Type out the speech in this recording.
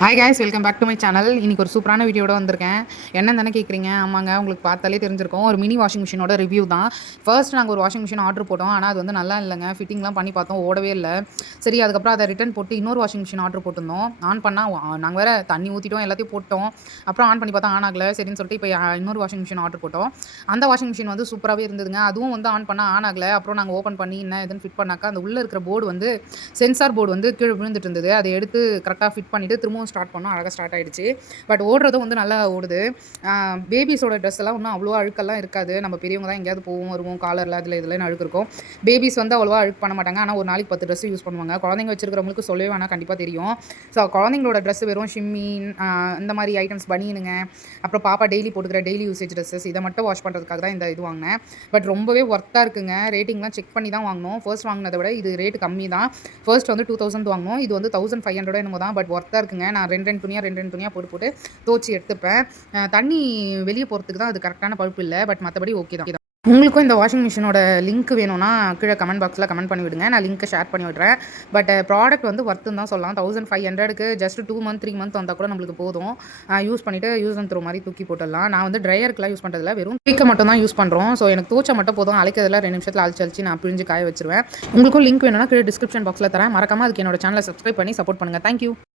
Hi guys, welcome back to my channel. இன்றைக்கி ஒரு சூப்பரான வீடியோட வந்திருக்கேன். என்னன்னு தானே கேட்குறீங்க? ஆமாங்க, உங்களுக்கு பார்த்தாலே தெரிஞ்சிருக்கும். ஒரு மினி வாஷிங் மிஷினோட ரிவ்யூ தான். ஃபர்ஸ்ட் நாங்கள் ஒரு வாஷிங் மிஷின் ஆர்டர் போட்டோம். ஆனால் அது வந்து நல்லா இல்லைங்க. ஃபிட்டிங்லாம் பண்ணி பார்த்தோம், ஓடவே இல்லை. சரி, அதுக்கப்புறம் அதை ரிட்டன் போட்டு இன்னொரு வாஷிங் மிஷின் ஆர்டர் போட்டிருந்தோம். ஆன் பண்ணால் நாங்கள் வேறு தண்ணி ஊற்றிட்டோம், எல்லாத்தையும் போட்டோம். அப்புறம் ஆன் பண்ணி பார்த்தா ஆன் ஆகலை. சரின்னு சொல்லிட்டு இப்போ இன்னொரு வாஷிங் மிஷின் ஆர்டர் போட்டோம். அந்த வாஷிங் மிஷின் வந்து சூப்பராகவே இருந்ததுங்க. அதுவும் வந்து ஆன் பண்ணால் ஆன் ஆகலை. அப்புறம் நாங்கள் ஓப்பன் பண்ணி என்ன எதுன்னு ஃபிட் பண்ணாக்கா அந்த உள்ளே இருக்கிற போர்டு வந்து சென்சார் போர்டு வந்து கீழே விழுந்துட்டு இருந்தது. அதை எடுத்து கரெக்டாக ஃபிட் பண்ணிவிட்டு திரும்பவும் ஸ்டார்ட் பண்ணோம். அழகாக ஸ்டார்ட் ஆகிடுச்சு. பட் ஓடுறதும் வந்து நல்லா ஓடுது. பேபிஸோட ட்ரெஸ் எல்லாம் ஒன்றும் அவ்வளோவா அழுக்கெல்லாம் இருக்காது. நம்ம பெரியவங்க தான் எங்கேயாவது போவோம் வருவோம், காலரில் அதில் இதில் அழுக்கு இருக்கும். பேபிஸ் வந்து அவ்வளோவா அழுக்கு பண்ண மாட்டாங்க. ஆனால் ஒரு நாளைக்கு 10 ட்ரெஸ் யூஸ் பண்ணுவாங்க. குழந்தைங்க வச்சிருக்கிறவங்களுக்கு சொல்லவே வேணால் கண்டிப்பாக தெரியும். ஸோ குழந்தைங்களோட ட்ரெஸ் வெறும் ஷிம்மி இந்த மாதிரி ஐட்டம்ஸ் பனியனுங்க, அப்புறம் பாப்பா டெய்லி போட்டுக்கிற டெய்லி யூசேஜ் ட்ரெஸ்ஸஸ் இதை மட்டும் வாஷ் பண்ணுறதுக்காக தான் இந்த இது வாங்கினேன். பட் ரொம்பவே ஒர்த்தாக இருக்குங்க. ரேட்டிங்லாம் செக் பண்ணி தான் வாங்கினோம். ஃபர்ஸ்ட் வாங்கினதை விட இது ரேட்டு கம்மி தான். ஃபர்ஸ்ட் வந்து 2000 வாங்கினோம். இது வந்து 1500 என்னமோ தான். பட் ஒர்த்தாக இருக்குங்க. நான் ரெண்டு துணியாக போட்டு துவச்சி எடுத்துப்பேன். தண்ணி வெளியே போகிறதுக்கு தான் அது கரெக்டான பழுப்பு இல்லை. பட் மற்றபடி ஓகே தான். உங்களுக்கும் இந்த வாஷிங் மிஷினோட லிங்க் வேணும்னா கீழே கமெண்ட் பாக்ஸில் கமெண்ட் பண்ணி விடுங்க. நான் லிங்க்கை ஷேர் பண்ணி விடுறேன். பட் ப்ராடக்ட் வந்து ஒர்த்துன்னு தான் சொல்லலாம். 1500க்கு ஜஸ்ட் 2 மந்த் 3 மந்த் வந்தால் கூட நம்மளுக்கு போதும். யூஸ் பண்ணிவிட்டு யூஸ் அண்ட் த்ரோ மாதிரி தூக்கி போட்டுடலாம். நான் வந்து ட்ரையருக்குலாம் யூஸ் பண்ணுறதில்ல, வெறும் துவைக்க மட்டும் தான் யூஸ் பண்ணுறோம். ஸோ எனக்கு தூச்சா மட்டும் போதும். அழைக்கிறதுல 2 நிமிஷத்தில் அழிச்சு நான் பிழிஞ்சு காய வச்சிருவேன். உங்களுக்கும் லிங்க் வேணும்னா கீழே டிஸ்கிரிப்ஷன் பாக்ஸில் தரேன். மறக்காமல் அதுக்கு என்னோட சேனலை சப்ஸ்கிரைப் பண்ணி சப்போர்ட் பண்ணுங்கள். தேங்க்யூ.